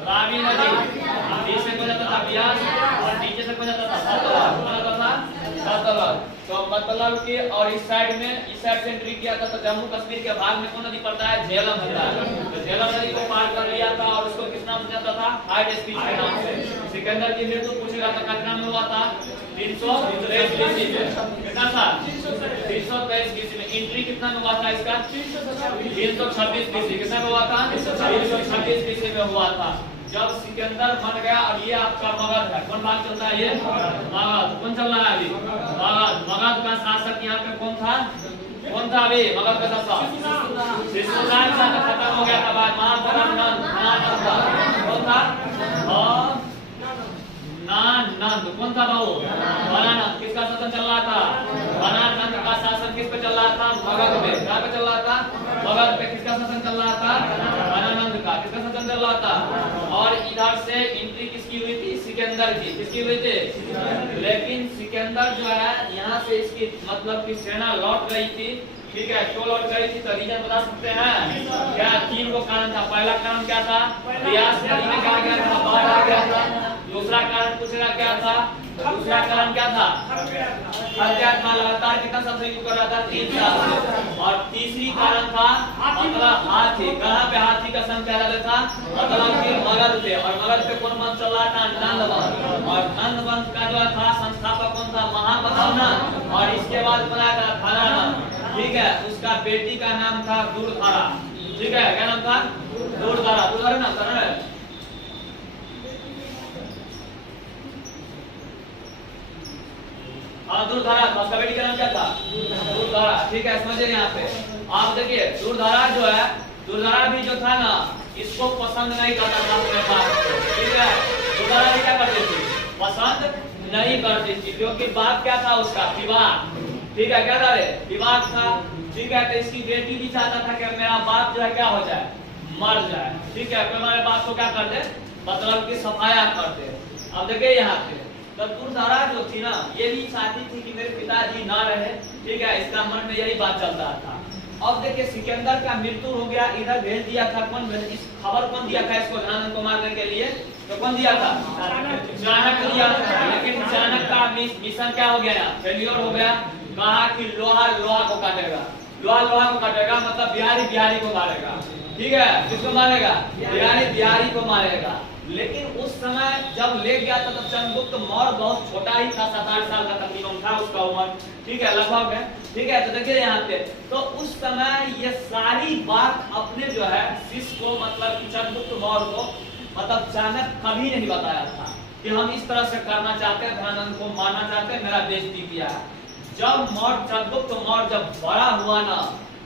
रावी नदी बीच से जाता था ब्यास और नीचे से जाता था सतलज। तो मतलब कि और इस साइड से एंट्री किया था तो जम्मू कश्मीर के भाग में कौन नदी पड़ता है? झेलम होता है। तो झेलम नदी को पार कर लिया था और उसको किस नाम से जाता था? हाइट स्पीच के नाम से। सिकंदर की मृत्यु पूछेगा तो कितना में हुआ था? 323 BC में। कितना था? 323 BC में। एंट्री कितना में हुआ था इसका? 326 BC। कितना में हुआ था? 326 BC में हुआ था। जब सिकंदर बन गया और ये आपका मगध है। कौन भाग चलता है? ये मगध। कौन चल रहा है अभी? मगध का शासक यहाँ पे कौन था? अभी मगध का शासक शिशुनाग खत्म हो गया था। बाद महानंद कौन था? नंद कौन था बाबू? वनानंद। किसका शासन चल रहा था? वनानंद का शासन किस पे चल रहा था? मगध पे। कहाँ पे चल रहा था? मगध पे। किसका शासन चल रहा था? वनानंद का। किसका शासन चल रहा था? और इधर से एंट्री किसकी हुई थी? सिकंदर की। किसकी हुई थी? लेकिन सिकंदर जो है यहाँ से इसकी मतलब की सेना लौट गई थी। ठीक है, क्यों लौट गई थी? तो रीजन बता सकते हैं क्या? 3 को कारण था। पहला कारण क्या था? ब्यास नदी में कहा गया था, बाढ़ आ गया था। दूसरा कारण पूछेगा क्या था? दूसरा कारण क्या था? हत्या लगातार कितना साल से कर रहा था? 3 साल। और तीसरी कारण था मतलब हाथी। कहाँ पे हाथी का संख्या था? मतलब कि मगध पे। और मगध पे कौन वंश चल रहा था? नंद वंश। और नंद वंश का जो था संस्थापक कौन था? महाबलनंद। और इसके बाद बनाया था धनानंद। ठीक है, उसका बेटी का नाम था दूरधारा। ठीक है, क्या नाम था? दूरधारा। दूरधारा नाम था ना? हाँ, दूरधारा। उसका बेटी का नाम क्या था? दूरधारा। ठीक है, समझिए यहाँ पे आप देखिए दूरधारा जो है, दूरधारा भी जो था ना इसको पसंद नहीं करता था अपने बाप को। ठीक है, दूरधारा भी क्या करती थी? पसंद नहीं करती थी, क्योंकि बाप क्या था उसका? विवाह। ठीक है, क्या था? विवाह था। ठीक है, तो इसकी बेटी भी चाहता था कि मेरा बाप जो है क्या हो जाए? मर जाए। ठीक है, तो हमारे बाप को क्या कर दे? मतलब की सफाया कर दे। अब देखिए यहाँ पे तो दूरधारा जो थी ना ये भी चाहती थी कि मेरे पिताजी ना रहे। ठीक है, इसका मन में यही बात चल रहा था। अब देखिए सिकंदर का मृत्यु हो गया, इधर भेज दिया था कौन? इस खबर कौन दिया था इसको धनानंद को मारने के लिए? तो कौन दिया था? चाणक्य दिया। लेकिन चाणक्य का मिशन क्या हो गया? फेलियर हो गया। कहा कि लोहा लोहा को काटेगा, लोहा लोहा को काटेगा, मतलब बिहारी बिहारी को मारेगा। ठीक है, किसको मारेगा? बिहारी बिहारी को मारेगा। लेकिन उस समय जब ले गया था तब चंद्रगुप्त मौर्य बहुत छोटा ही था, 7-8 साल का तकरीबन था उसका उम्र। ठीक है, लगभग है। ठीक है, तो देखिए यहाँ पे तो उस समय ये सारी बात अपने जो है शिष्य को मतलब चंद्रगुप्त मौर्य को मतलब चाणक्य कभी नहीं बताया था कि हम इस तरह से करना चाहते हैं, धनानंद को मारना चाहते हैं, मेरा बेइज्जती किया है। जब चंद्रगुप्त मौर्य जब बड़ा हुआ ना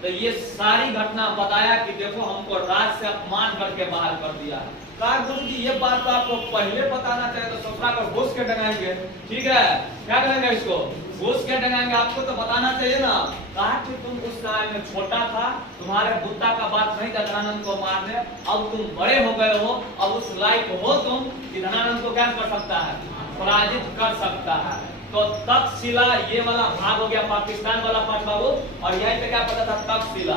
तो ये सारी घटना बताया कि देखो हमको राज से अपमान करके बाहर कर दिया। कहा गुरु जी ये बात तो आपको पहले बताना चाहिए, तो ससुरा को घुस के डंगाएंगे। ठीक है, क्या करेंगे? इसको घुस के डंगाएंगे, आपको तो बताना चाहिए ना। कहा कि तुम उस समय में छोटा था, तुम्हारे बुद्धा का बात नहीं था धनानंद को मारने, अब तुम बड़े हो गए हो, अब उस लायक हो तुम कि धनानंद को क्या कर सकता है? पराजित कर सकता है। तो तक्षशिला ये वाला भाग हो गया पाकिस्तान वाला पार्ट बाबू, और यहीं पे क्या पता था? तक्षशिला।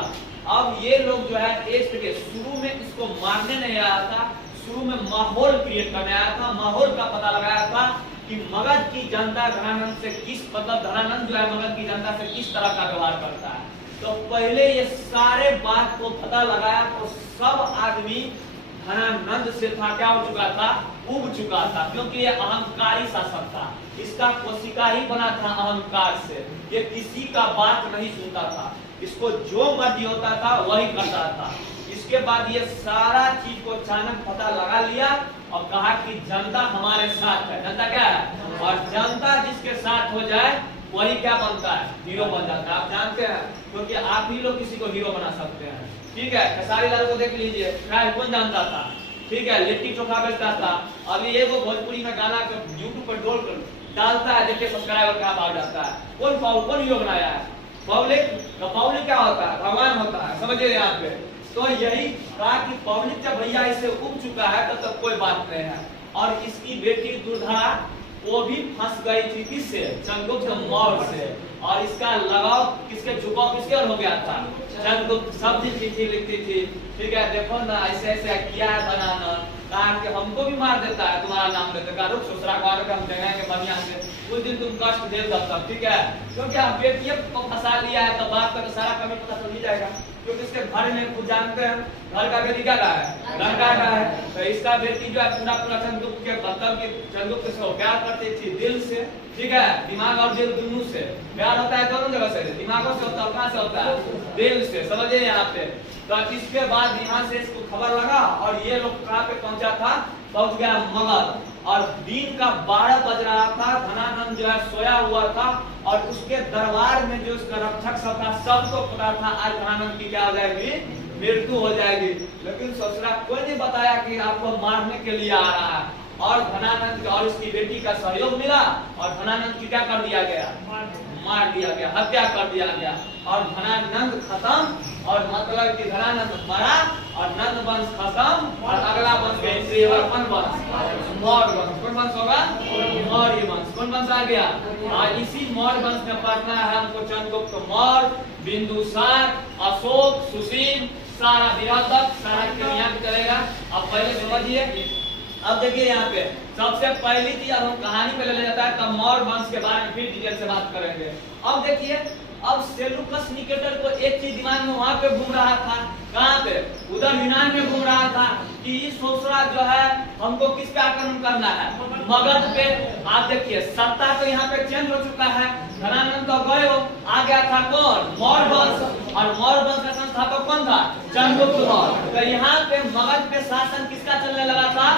अब ये लोग जो है टेस्ट के शुरू में इसको मारने नहीं आया था, शुरू में माहौल क्रिएट करने आया था, माहौल का पता लगाया था कि मगध की जनता धनानंद से किस मतलब धनानंद जो है मगध की जनता से किस तरह का व्यवहार करता है। तो पहले ये सारे बात को पता लगाया तो सब आदमी धनानंद से था क्या हो चुका था? उब चुका था, क्योंकि ये अहंकारी शासक था। इसका कोशिका ही बना था अहंकार से। ये किसी का बात नहीं सुनता था, इसको जो मर्जी होता था वही करता था। इसके बाद ये सारा चीज को चाणक्य पता लगा लिया और कहा कि जनता हमारे साथ है। जनता क्या है? और जनता जिसके साथ हो जाए वही क्या बनता है? हीरो बन जाता है। आप जानते हैं, क्योंकि आप ही लोग किसी को हीरो बना सकते हैं। ठीक है, खेसारी लाल को देख लीजिए, कौन जानता था? ठीक है, लिट्टी चोखा बेचता था। अभी ये वो भोजपुरी में गाना यूट्यूब पर डोल कर डालता है, देखिए सब्सक्राइबर क्या भाव जाता है। कौन हीरो बनाया है? पब्लिक। तो पब्लिक क्या होता है? भगवान होता है। समझिए यहाँ पे तो यही कहा कि पब्लिक जब भैया इसे उब चुका है तब कोई बात नहीं है। और इसकी बेटी दूरधारा वो भी फंस गई थी किससे? चंद्रगुप्त मौर्य से। और इसका लगाव किसके, झुकाव किसके ओर हो गया था? चंद्रगुप्त सब दिन चिट्ठी लिखती थी, ठीक है, देखो ना ऐसे ऐसे किया है बनाना, कहा कि हमको भी मार देता है, तुम्हारा नाम लेते का रुक ससुरा को के हम जगाएंगे बढ़िया से, उस दिन तुम कष्ट दे दो तब, ठीक है, क्योंकि आप बेटी को फंसा लिया है तो बाप का तो सारा कमी पता चल ही जाएगा, क्योंकि इसके घर में खुद जानते हैं घर का बेटी क्या है, लड़का का है, तो इसका बेटी जो है पूरा पूरा चंद्रगुप्त के मतलब कि चंद्रगुप्त से प्यार करती थी दिल से, ठीक है, दिमाग और दिल दोनों से प्यार होता है, दोनों जगह से, दिमागों से होता है, कहां से होता है? दिल से, समझिए यहाँ पे। तो इसके बाद यहाँ से इसको खबर लगा और ये लोग कहाँ पे पहुंचा था? पहुंच गया मगध। और दिन का 12 बज रहा था, धनानंद जो है सोया हुआ था और उसके दरबार में जो उसका रक्षक सब था सबको पता था आज धनानंद की क्या हो जाएगी, मृत्यु हो जाएगी, लेकिन ससुरा कोई नहीं बताया कि आपको मारने के लिए आ रहा है। और धनानंद और उसकी बेटी का सहयोग मिला और धनानंद की क्या कर दिया गया? मार दिया गया, हत्या कर दिया गया और धनानंद खत्म। और मतलब कि धनानंद मरा और नंद वंश खत्म और अगला वंश कौन वंश? मौर्य वंश। कौन वंश होगा? मौर्य वंश। कौन वंश आ गया? और इसी मौर्य वंश में पढ़ना है हमको चंद्रगुप्त मौर्य, बिंदुसार, अशोक, सुशील, सारा विरासत सारा यहाँ पे चलेगा। अब पहले समझिए, अब देखिए यहाँ पे सबसे पहली चीज अब हम कहानी पे ले जाता है, तब मौर्य वंश के बारे में फिर डिटेल से बात करेंगे। अब देखिए, अब सेलुकस निकेटर को एक चीज दिमाग में वहां पे घूम रहा था, कहाँ पे? उधर यूनान में घूम रहा था कि सोसरा जो है हमको किस पे आक्रमण करना है? मगध पे। आप देखिए सत्ता तो यहाँ पे चेंज हो चुका है, धनानंद तो गए हो, आ गया था कौन? मौर्य वंश। और मौर्य वंश का संस्थापक कौन था? चंद्रगुप्त मौर्य। तो यहाँ पे मगध पे शासन किसका चलने लगा था?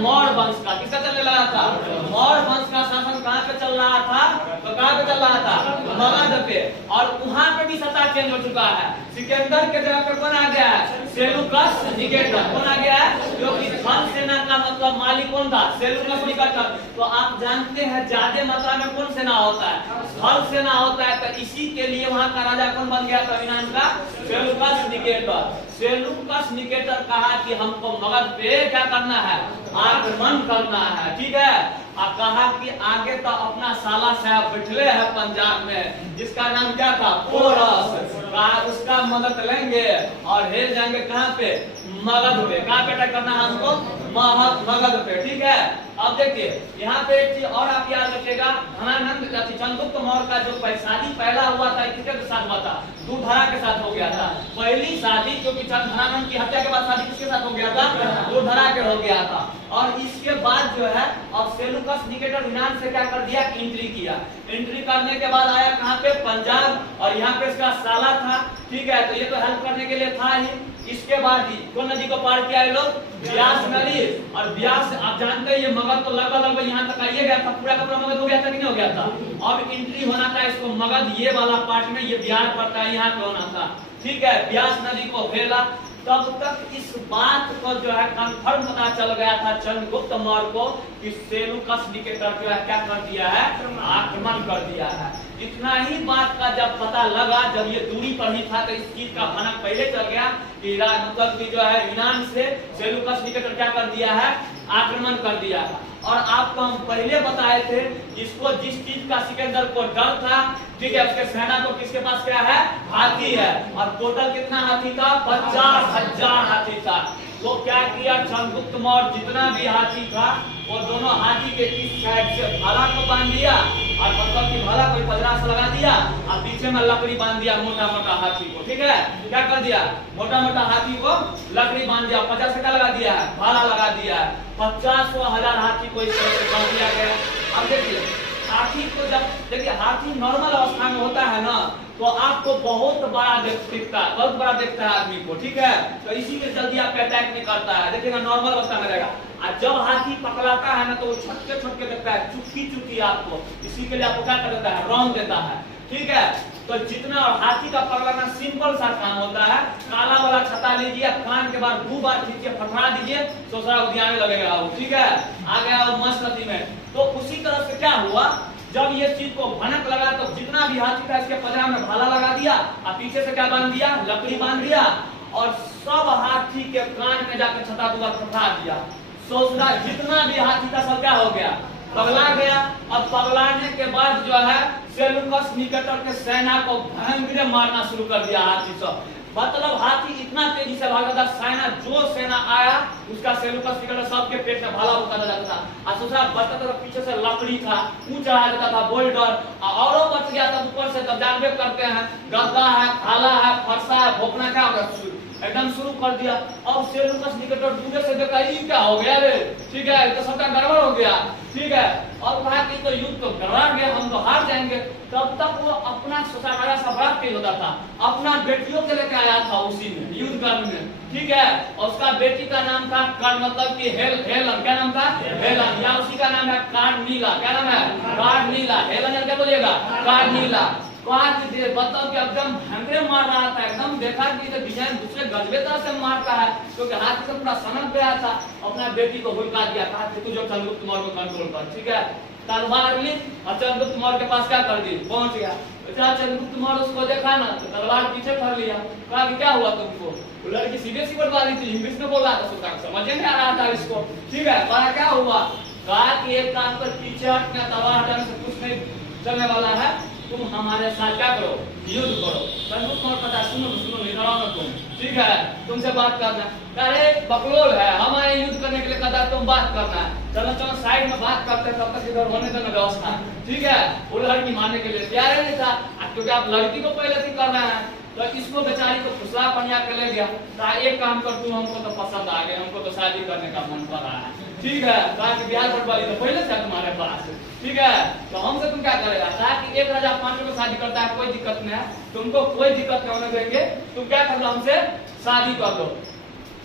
मौर्य वंश का। किसका चलने लगा था? मौर्य वंश का शासन कहाँ पे चल रहा था? तो कहाँ पे चल रहा था? मगध पे। और वहाँ पे भी सत्ता चेंज हो चुका है, सिकंदर के जगह पे कौन आ गया है? Seleucus Nicator. कौन आ गया है? क्योंकि थल सेना का मतलब मालिक कौन था? Seleucus Nicator. तो आप जानते हैं ज्यादा मात्रा में कौन सेना होता है? थल सेना होता है। तो इसी के लिए वहाँ का राजा कौन बन गया था यूनान का? Seleucus Nicator. सेलुकस निकेटर कहा कि हमको मगध पे क्या करना है? आक्रमण करना है, ठीक है। और कहा कि आगे तो अपना साला साहब बैठले है पंजाब में, जिसका नाम क्या था? पोरस। कहा उसका मदद लेंगे और हेल जाएंगे कहाँ पे? मगध पे। कहाँ पे अटैक करना है हमको? मगध पे, ठीक है। अब देखिए यहाँ पे एक चीज और आप याद रखिएगा, धनानंद चंद्रगुप्त मौर्य का जो शादी पहला हुआ था किसके साथ हुआ था? दूधरा के साथ हो गया था पहली शादी, क्योंकि धनानंद की हत्या के बाद शादी किसके साथ हो गया था? दूधरा के हो गया था। और इसके बाद जो है अब सेलुकस निकेटर यूनान से क्या कर दिया? एंट्री किया। एंट्री करने के बाद आया कहाँ पे? पंजाब। और यहाँ पे इसका साला था, ठीक है, तो ये तो हेल्प करने के लिए था ही। इसके बाद ही कौन नदी को पार किया ये लोग? ब्यास नदी। और ब्यास आप जानते हैं ये मगध तो लगभग यहाँ तक आइए गया था, पूरा का पूरा मगध हो गया था कि नहीं हो गया था? अब एंट्री होना था इसको मगध, ये वाला पार्ट में ये बिहार पड़ता है, यहाँ पे होना था, ठीक है। ब्यास नदी को घेरा। तब तक इस बात को जो है कंफर्म पता चल गया था चंद्रगुप्त मौर्य को कि सेलुकस निकेटर जो है क्या कर दिया है? आक्रमण कर दिया है। इतना ही बात का जब पता लगा, जब ये दूरी पर ही था, तो इस चीज का भनक पहले चल गया कि मतलब कि जो है यूनान से सेलुकस निकेटर क्या कर दिया है? आक्रमण कर दिया है। और आपको हम पहले बताए थे, इसको जिस चीज का सिकंदर को डर था, ठीक है, उसके सेना को किसके पास क्या है? हाथी है। और टोटल कितना हाथी था? 50,000 हाथी था। तो क्या किया चंद्रगुप्त मौर्य? जितना भी हाथी था वो दोनों हाथी के इस साइड से भाला को बांध दिया और मतलब कि भाला कोई पजरा से लगा दिया और पीछे में लकड़ी बांध दिया मोटा मोटा हाथी को, ठीक है। क्या कर दिया? मोटा मोटा हाथी को लकड़ी बांध दिया, 50 से क्या लगा दिया है? भाला लगा दिया है। 50,000 हाथी को इस तरह से बांध दिया गया। अब देखिए हाथी को जब देखिए हाथी नॉर्मल अवस्था में होता है ना, तो आपको बहुत बड़ा दिखता है, बहुत बड़ा दिखता है आदमी को, ठीक है। तो इसी के जल्दी आप अटैक नहीं करता है, देखिएगा नॉर्मल अवस्था में रहेगा। और जब हाथी पकड़ाता है ना तो वो छोटे छोटे दिखता है, चुटकी चुटकी आपको, इसी के लिए आपको क्या कर देता है? रौंद देता है, ठीक है। तो जितना हाथी का पकड़ना सिंपल सा काम होता है, काला वाला छता लीजिए, कान के बाद 2 बार खींचिए, फटफड़ा दीजिए, तो सारा उदियाने लगेगा वो, ठीक है। आ गया वो मस्त नदी में। तो उसी तरह से क्या हुआ, जब ये चीज को भनक लगा तो जितना भी हाथी था इसके पजरा में भाला लगा दिया और पीछे से क्या बांध दिया? लकड़ी बांध दिया और सब हाथी के कान में जाकर छता दूंगा फटफड़ा दिया। सोचना जितना भी हाथी था सब क्या हो गया? पगला गया। अब पगलाने के बाद जो है सेलुकस निकेटर के सेना को भयंकर मारना शुरू कर दिया हाथी से। मतलब हाथी इतना तेजी से भागा था, सेना जो सेना आया उसका सेलुकस निकेटर सबके पेट में भाला उतर जाता था। और दूसरा बचता था पीछे से लकड़ी था, ऊंचा आ जाता था बोल्डर, और बच गया था ऊपर से। तब जानबे करते हैं गद्दा है, खाला है, फरसा है, भोपना क्या होगा एकदम शुरू कर दिया। अब सेलुकस निकेटर दूर से देखा ये क्या हो गया रे, ठीक है तो सबका गड़बड़ हो गया, ठीक है। और कहा कि तो युद्ध तो गड़बड़ गया, हम तो हार जाएंगे। तब तक वो अपना सोसाइटी सा बड़ा तेज होता था, अपना बेटियों के लेके आया था उसी में युद्ध करने में, ठीक है। और उसका बेटी का नाम था कर्ण, मतलब कि हेलन, क्या नाम था हेलन, या उसी का नाम है कार्नीला, क्या नाम है कार्नीला, हेलन क्या बोलिएगा कार्नीला। बताओ कि एकदम भयंकर मार रहा था, एकदम देखा कि डिजाइन दूसरे गजबे तरह से मारता है, क्योंकि हाथ से पूरा सनक गया था। अपना बेटी को हुलका दिया, कहा कि तू जो चंद्रगुप्त मौर्य को कंट्रोल कर, ठीक है। तलवार ली और चंद्रगुप्त मौर्य के पास क्या कर दी, पहुंच गया। चंद्रगुप्त मौर्य उसको देखा ना तो तलवार पीछे कर लिया, कहा कि क्या हुआ तुमको। लड़की सीधे सी बता रही थी, इंग्लिश में बोल रहा था, सुल्तान समझ नहीं आ रहा था इसको, ठीक है। कहा क्या हुआ, कहा कि एक काम कर पीछे हटना, तलवार हटाने से कुछ नहीं चलने वाला है, तुम हमारे साथ क्या करो युद्ध करो। चंद्रगुप्त मौर्य पता सुनो निकलो ना तुम, ठीक है तुमसे बात करना। अरे बकलोल है, हमारे युद्ध करने के लिए कहता तुम बात करना है, चलो चलो साइड में बात करते हैं, तब तक इधर होने देना व्यवस्था, ठीक है। वो लड़की मानने के लिए तैयार नहीं था, क्योंकि आप लड़की को पहले से करना है, तो इसको बेचारी को फुसला पनिया कर ले गया। एक काम कर तू, हमको तो पसंद आ गया, हमको तो शादी करने का मन कर रहा है, ठीक है। कहा कि बिहार बोर्ड वाली तो पहले से तुम्हारे पास, ठीक है, तो हमसे तुम क्या करेगा। कहा कि 1005 में शादी करता है, कोई दिक्कत नहीं है, तुमको कोई दिक्कत नहीं होने देंगे, तुम क्या कर लो हमसे शादी कर लो।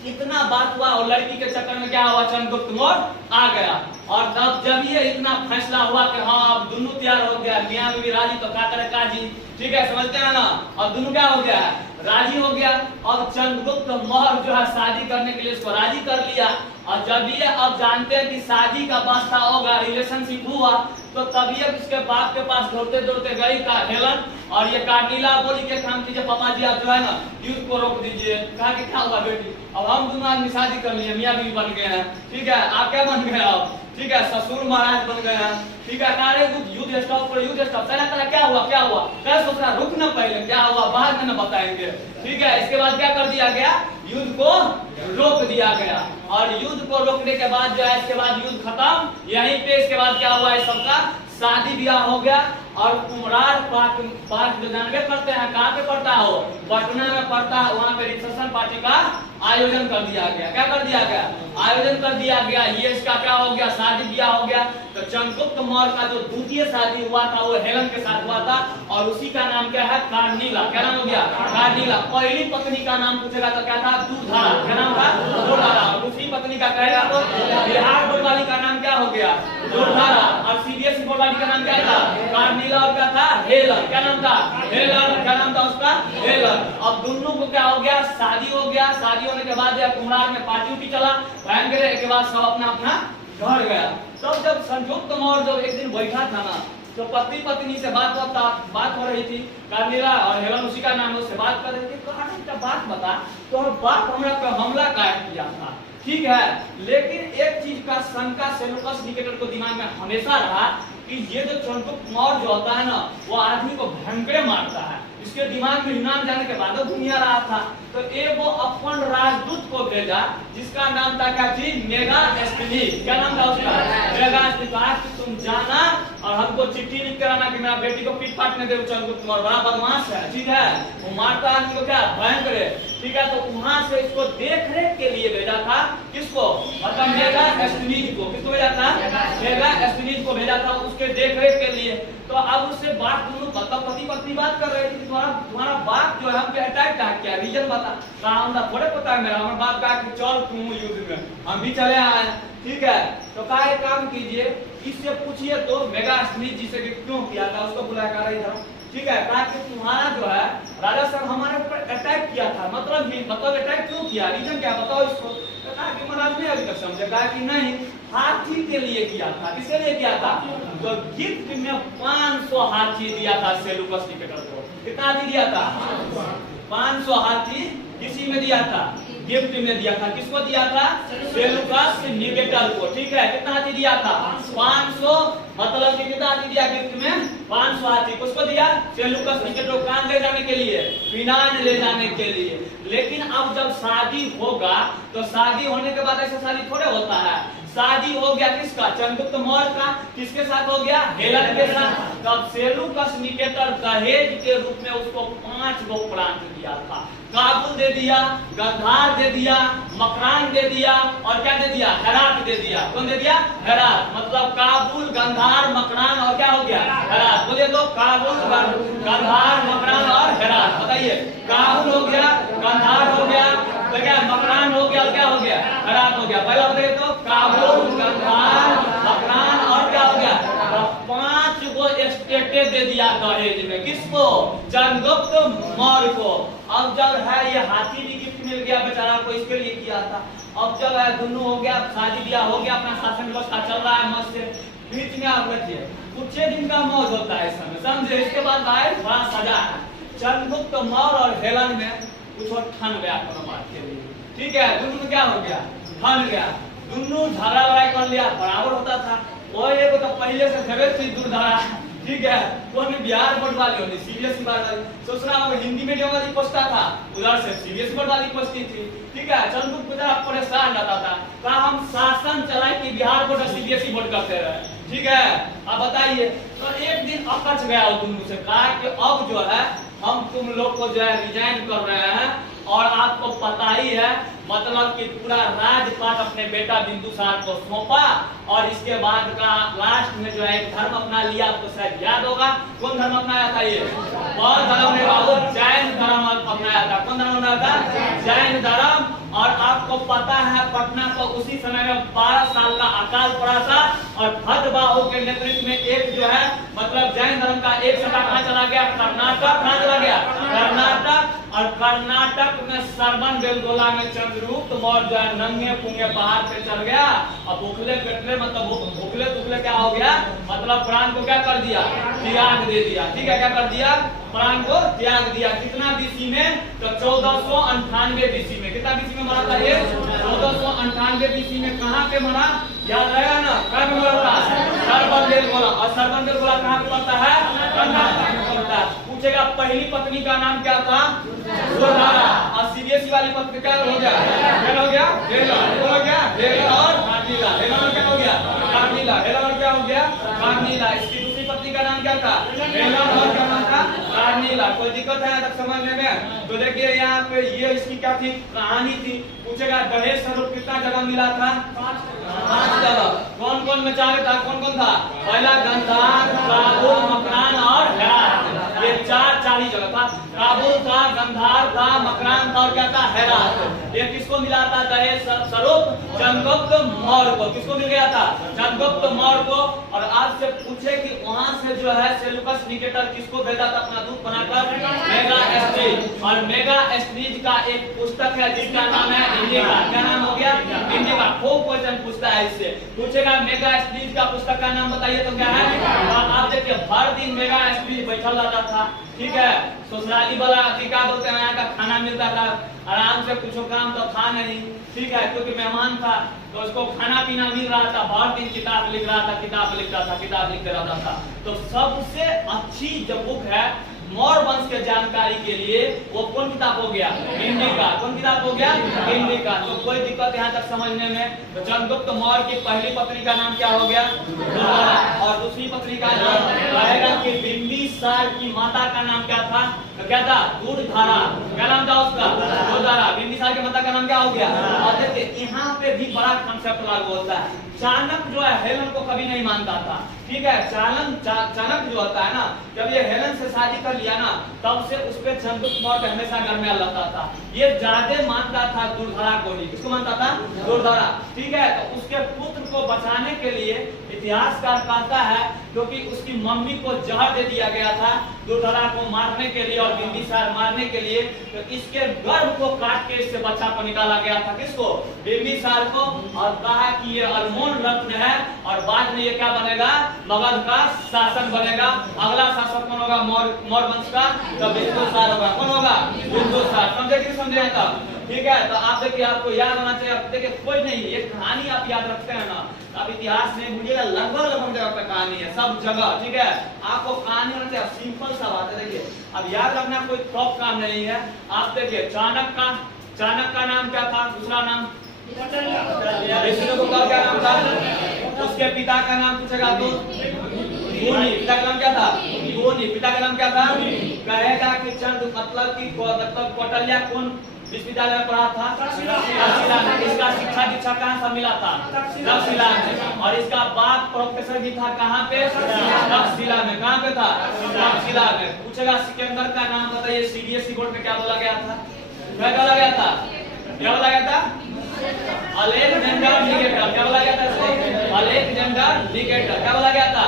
इतना बात हुआ और लड़की के चक्कर में क्या हुआ, चंद्रगुप्त मौर्य आ गया। और तब जब ये इतना फैसला हुआ कि हाँ अब दोनों तैयार हो गया, मियां बीवी राजी, तो क्या करे काजी, ठीक है समझते हैं ना। और दोनों क्या हो गया राजी हो गया, और चंद्रगुप्त मौर्य जो है शादी करने के लिए इसको राजी कर लिया। और जब ये अब जानते हैं कि शादी का वास्ता होगा, रिलेशनशिप हुआ, तो तभी अब इसके बाप के पास दौड़ते दौड़ते गई का हेलन, और ये कार्नीला बोली के काम कीजिए पापा जी, आप जो है ना युद्ध को रोक दीजिए। कहा कि क्या हुआ बेटी, अब हम दोनों आदमी शादी कर लिए, मियां बीवी बन गए हैं, ठीक है, आप क्या बन गए अब, ठीक है ससुर महाराज बन गए हैं, ठीक है। कार्य युद्ध स्टॉप करो, युद्ध स्टॉप, क्या हुआ क्या हुआ, क्या सोच रहा, रुकना पहले क्या हुआ बाद में न बताएंगे, ठीक है। इसके बाद क्या कर दिया गया, युद्ध को रोक दिया गया। और युद्ध को रोकने के बाद जो है इसके बाद युद्ध खत्म, यहीं पे इसके बाद क्या हुआ है सबका शादी ब्याह हो गया। और कुमरार पार्क जो जानवे करते हैं, कहाँ पे पड़ता हो, पटना में पड़ता है, वहाँ पे रिसेप्शन पार्टी का आयोजन कर दिया गया। क्या कर दिया गया, आयोजन कर दिया गया। ये इसका क्या हो गया, शादी ब्याह हो गया। तो चंद्रगुप्त मौर्य का जो द्वितीय शादी हुआ था वो हेलन के साथ हुआ था, और उसी का नाम क्या है कार्नीला, क्या नाम हो गया कार्नीला। पहली पत्नी का नाम पूछेगा तो क्या था दूधारा, क्या नाम था दूधारा। और दूसरी पत्नी का कहेगा तो बिहार बोर्ड वाली का नाम क्या हो गया दूधारा, और सीबीएसई बोर्ड वाली का नाम क्या था कार्नीला, और क्या था हेलन, क्या नाम था हेलन, क्या नाम था उसका हेलन। अब दोनों को क्या हो गया शादी हो गया। शादी होने के बाद कुम्हार में पार्टी उटी चला भयंकर, के बाद सब अपना अपना घर गया। तब जब चंद्रगुप्त मौर्य जब एक दिन बैठा था ना, तो पति पत्नी से बात हो रही थी, कार्नीला और हेलन उसी का नाम है, उससे बात कर रही थी। कहा एक बात बता, तो बाप हमरा पे हमला काहे किया था, ठीक है। लेकिन एक चीज का शंका सेलुकस निकेटर को दिमाग में हमेशा रहा कि ये जो चंद्रगुप्त मौर्य जो होता है ना, वो आदमी को भयंकर मारता है। इसके दिमाग में यूनान जाने के बाद दुनिया रहा था, तो एक वो अपन राजदूत को भेजा जिसका नाम था क्या जी मेगास्थनीज, क्या नाम था उसका मेगास्थनीज। कहा कि तुम जाना और हमको चिट्ठी लिख कर आना कि मेरा बेटी को पीट पाटने दे, चंद्रगुप्त मौर्य बड़ा बदमाश है, ठीक है, वो मारता आदमी को क्या भयंकर है, ठीक है। तो वहां से इसको देख रेख के लिए भेजा था, किसको मतलब मेगास्थनीज को, किसको भेजा था मेगास्थनीज को भेजा था उसके देख रेख के लिए। तो अब उससे बात दोनों मतलब पति पत्नी बात कर रहे थे, तुम्हारा बाप जो है हम पे अटैक क्या रीजन बता। कहा थोड़े पता है मेरा, हमारे बाप कहा कि चल तुम युद्ध में, हम भी चले आए, ठीक है। तो कहा एक काम कीजिए, इससे पूछिए तो मेगास्थनीज जी से क्यों किया था, उसको बुलाया कर रही था, ठीक है। कहा कि तुम्हारा जो है राजा सर हमारे ऊपर अटैक किया था, मतलब अटैक क्यों किया, रीजन क्या बताओ इसको। तो कहा कि महाराज ने अभी तक समझे। कहा कि नहीं, हाथी के लिए किया था। किसके लिए किया था, तो गिफ्ट में 500 हाथी दिया था सेलुकस निकेटर को। कितना दिया था 500 हाथी किसी में दिया था, गिफ्ट में दिया था। किसको दिया था सेलुकस निकेटर निकेटर को, ठीक है, कितना हाथी दिया था? 500, मतलब कि कितना हाथी दिया गिफ्ट में? 500 हाथी। उसको दिया सेल्यूकस निकेटर को कहां ले जाने के लिए? यूनान ले जाने के लिए। लेकिन अब जब शादी होगा तो शादी होने के बाद ऐसा शादी थोड़े होता है, शादी हो गया किसका? चंद्रगुप्त मौर्य का। किसके साथ हो गया? हेलेन के साथ। तब सेल्यूकस निकेटर दहेज के रूप में उसको 5 गो प्रांत दिया था। काबुल दे दिया, गंधार दे दिया, मकरान दे दिया और क्या दे दिया? हेरात दे दिया। कौन दे दिया? हेरात। मतलब काबुल, गंधार, मकरान और क्या हो गया? हेरात। बोलिए तो, काबुल, गंधार, मकरान और हेरात। बताइए, काबुल हो गया, गंधार हो गया, तो क्या मकरान हो गया और क्या हो गया? हेरात हो गया। पहला बताइए तो, काबुल, गंधार, मकरान और क्या हो गया? 5 गो स्टेटे दे दिया दहेज में। किसको? चंद्रगुप्त मौर्य को। अब जब है ये हाथी भी गिफ्ट मिल गया बेचारा को, इसके लिए किया था। अब जब है दोनों हो गया, शादी ब्याह हो गया, अपना शासन व्यवस्था चल रहा है मस्त से, बीच में आप रखिए कुछ दिन का मौज होता है इस समय, समझे? इसके बाद भाई बड़ा सजा है। चंद्रगुप्त मौर्य और हेलेन में कुछ और ठन गया कोनो बात के लिए, ठीक है? दोनों में क्या हो गया? ठन गया। दोनों झगड़ा लड़ाई कर लिया, बराबर होता था। वो एक तो पहले से फेवरेट थी दूरधारा, ठीक है? कौन बिहार बोर्ड वाली होती, सीबीएसई बोर्ड वाली, सोचना वो हिंदी मीडियम वाली पोस्टा था, उधर से सीबीएसई बोर्ड वाली पोस्टी थी, ठीक है? चंद्रगुप्त बेचारा परेशान रहता था, कहा हम शासन चलाए कि बिहार बोर्ड और सीबीएसई बोर्ड करते रहे, ठीक है? अब बताइए, तो एक दिन अकच गया वो दोनों से, कहा कि अब जो है हम तुम लोग को जो है रिजाइन कर रहे हैं, और आपको पता ही है मतलब कि पूरा राजपाट अपने बेटा बिंदुसार को सौंपा, और इसके बाद का लास्ट में जो है एक धर्म अपना लिया, आपको शायद याद होगा। कौन धर्म अपनाया था? ये कौन धर्म ने? बाबू जैन धर्म अपनाया था। कौन धर्म अपनाया था? जैन धर्म। और आपको पता है पटना को उसी समय में 12 साल का अकाल पड़ा था, और भद्रबाहु के नेतृत्व में एक जो है मतलब जैन धर्म का एक सभा कहाँ चला गया? कर्नाटक। कहाँ चला गया? कर्नाटक। और कर्नाटक में सरबन बेलगोला में चंद्रगुप्त मौर्य जो है नंगे पुंगे पहाड़ पे चढ़ गया, और भूखले पेटले मतलब भूखले तुखले क्या हो गया? मतलब प्राण को क्या कर दिया? त्याग दे दिया, ठीक है? क्या कर दिया? प्राण को त्याग दिया। कितना बीसी में? तो 1498 बीसी में। कितना बीसी में मरा था ये? 1498 बीसी में। कहाँ पे मरा? याद रहेगा ना? कहाँ पे मरा था? सरबन बेलगोला। और सरबन बेलगोला कहाँ पे पड़ता है? कर्नाटक में पड़ता है। पूछेगा पहली पत्नी का नाम क्या था? दूरधारा। और सीबीएसई वाली पत्नी क्या हो गया? हेलेन हो गया, हेलेन हो गया, हेलेन और कार्नीला। हेलेन क्या हो गया? कार्नीला। हेलेन क्या हो गया? कार्नीला। इसकी दूसरी पत्नी का नाम क्या था? हेलेन और क्या नाम था? कार्नीला। कोई दिक्कत है तक समझने में? तो देखिए यहाँ पे ये इसकी क्या थी? कहानी थी। पूछेगा दहेज स्वरूप कितना जगह मिला था? 5 जगह। कौन कौन में चाहे था? कौन कौन था? पहला गंधार, काबुल, मकरान और हेरात। ये 4 ही जगह था। काबुल था, गंधार था, मकरान था और क्या था? हेरात। ये किसको मिला था दहेज स्वरूप? चंद्रगुप्त मौर्य को। किसको मिल गया था? चंद्रगुप्त मौर्य को। और आज से पूछे कि वहां से जो है सेल्यूकस निकेटर किसको भेजा था अपना दूध बनाकर? मेगास्ट्रीज। और मेगास्ट्रीज का एक पुस्तक है जिसका नाम है इंडिका। क्या नाम हो गया? इंडिका। खूब क्वेश्चन पूछता है इससे। पूछेगा मेगास्ट्रीज का पुस्तक का नाम बताइए तो क्या है? आप देखिए हर दिन मेगास्ट्रीज बैठल रहता था, ठीक है? ससुराली वाला क्या बोलते हैं, यहाँ का खाना मिलता था आराम से, कुछ काम तो था नहीं, ठीक है? क्योंकि मेहमान था तो उसको खाना पीना मिल रहा था, हर दिन किताब लिख रहा था, किताब लिखता था, किताब लिखते रहता था। तो सबसे अच्छी जो बुक है मौर्य वंश के जानकारी के लिए वो कौन किताब हो गया? इंडिका। कौन किताब हो गया? इंडिका। तो कोई दिक्कत यहाँ तक समझने में? तो चंद्रगुप्त मौर्य की पहली पत्नी का नाम क्या हो गया? दूरधारा। और दूसरी पत्नी का नाम रहेगा कि बिंबिसार की माता का नाम क्या था? तो क्या था? दूरधारा। क्या नाम था उसका? दूरधारा। बिंबिसार की माता का नाम क्या हो गया? और देखिए यहाँ पे भी बड़ा कंसेप्ट लागू होता है। चाणक्य जो है हेलेन को कभी नहीं मानता था, ठीक है? चाणक्य जो होता है ना, जब ये हेलेन से शादी कर लिया ना, तब से उस पे चंद्रगुप्त मौर्य हमेशा घर में रहता था। ये ज्यादा मानता था दूरधारा को ही। किसको मानता था? दूरधारा, ठीक है? तो उसके पुत्र को बचाने के लिए इतिहासकार कहता है क्योंकि उसकी मम्मी को जहर दे दिया गया था दूरधारा को मारने के लिए और बिंबिसार मारने के लिए, तो इसके गर्भ को काट के इससे बच्चा को निकाला गया था। किसको? बिंबिसार को। और कहा कि ये अनमोल रत्न है और बाद में ये क्या बनेगा? मगध का शासन बनेगा। अगला शासक कौन होगा? मौर्य वंश का? तो बिंदुसार होगा। कौन होगा? बिंदुसार। समझे कि समझे तब? ठीक है? तो आप देखिए आपको याद होना चाहिए। देखिए कोई नहीं, ये कहानी आप याद रखते हैं ना, अब इतिहास नहीं भूलिएगा, लगभग जगह पे कहानी है, सब जगह, ठीक है। आपको कहानी होना चाहिए, सिंपल सा बात है। देखिए अब याद रखना कोई टॉप काम नहीं है। आप देखिए चाणक्य का नाम क्या था, दूसरा नाम का क्या नाम था, उसके पिता का नाम पूछेगा तो मुनि, पिता का नाम क्या था, मुनि, पिता का नाम क्या था, कहेगा कि चंद मतलब कौटिल्य कौन विश्वविद्यालय में पढ़ा था, तक्षशिला में। इसका शिक्षा दीक्षा कहाँ से मिला था, तक्षशिला में। और इसका बाप प्रोफेसर भी था कहाँ पे, तक्षशिला में। कहाँ पे था, तक्षशिला में। पूछेगा सिकंदर का नाम बताइए, सीबीएसई बोर्ड में क्या बोला गया था, क्या बोला गया था, क्या बोला गया था, अलेक्जेंडर निकेटर। क्या बोला गया था इसको, अलेक्जेंडर निकेटर। क्या बोला गया था।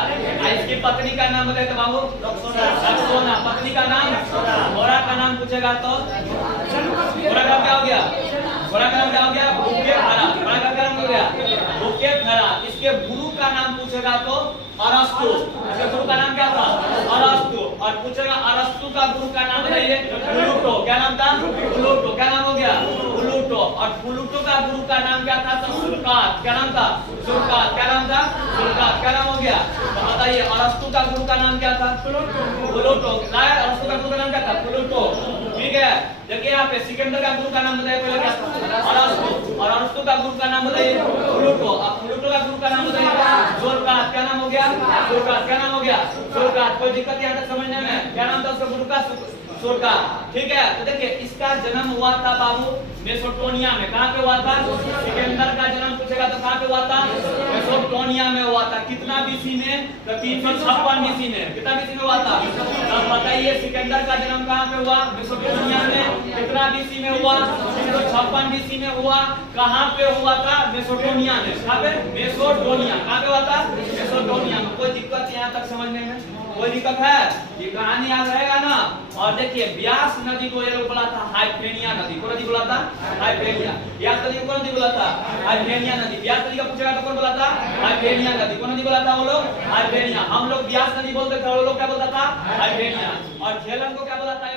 इसकी पत्नी का नाम बताइए तो बाबू, रक्सोना। पत्नी का नाम, घोड़ा का नाम पूछेगा तो घोड़ा का क्या हो गया, घोड़ा का नाम क्या हो गया, बुकेफेरा। घोड़ा का क्या नाम हो गया, बुकेफेरा। इसके गुरु का नाम पूछेगा तो अरस्तु। इसके गुरु का नाम क्या था, अरस्तु। और पूछेगा अरस्तु का गुरु का नाम बताइए, प्लूटो। क्या नाम था, प्लूटो। क्या नाम हो गया, प्लूटो। और प्लूटो का गुरु का नाम क्या था, सुकरात। क्या नाम था, सुकरात। क्या नाम था, सुकरात। क्या नाम हो गया, तो बताइए अरस्तु का गुरु का नाम क्या था, प्लूटो। अरस्तु का गुरु का नाम क्या था, प्लूटो, ठीक है। देखिए यहाँ पे सिकंदर का गुरु का नाम बताइए, पहले क्या था, अरस्तु। और अरस्तु का गुरु का नाम बताइए, प्लूटो। अब प्लूटो का गुरु का नाम बताइए, सोक्रात। क्या नाम हो गया, सोक्रात। क्या नाम हो गया, सोक्रात। कोई दिक्कत यहाँ तक समझने में, क्या नाम था उसका गुरु का, सोक्रात, ठीक है। तो देखिए इसका जन्म हुआ था बाबू मेसोपोटामिया में। कहाँ पे हुआ था, सिकंदर का जन्म पूछेगा तो कहाँ पे हुआ था, मेसोपोटामिया में हुआ था। कितना बीसी में, तो 356 बीसी में। कितना बीसी में हुआ था, अब बताइए सिकंदर का जन्म कहाँ पे हुआ, मेसोपोटामिया में। कितना बीसी में हुआ, 356 बीसी में हुआ। कहाँ पे हुआ था, मेसोपोटामिया में। कहाँ पे, मेसोपोटामिया। कहाँ पे हुआ था, मेसोपोटामिया में। कोई दिक्कत यहाँ तक समझने में, कोई दिक्कत है, ये कहानी याद रहेगा ना। और देखिए ब्यास नदी को ये लोग बोला था हाइपेनिया नदी। कौन नदी बोला था, हाइपेनिया। ब्यास नदी को कौन नदी बोला था, हाइपेनिया नदी। ब्यास नदी का पूछेगा तो कौन बोला था, हाइपेनिया नदी। कौन नदी बोला था, वो लोग हाइपेनिया। हम लोग ब्यास नदी बोलते थे, वो लोग क्या बोलता था, हाइपेनिया। और झेलम को क्या बोला था,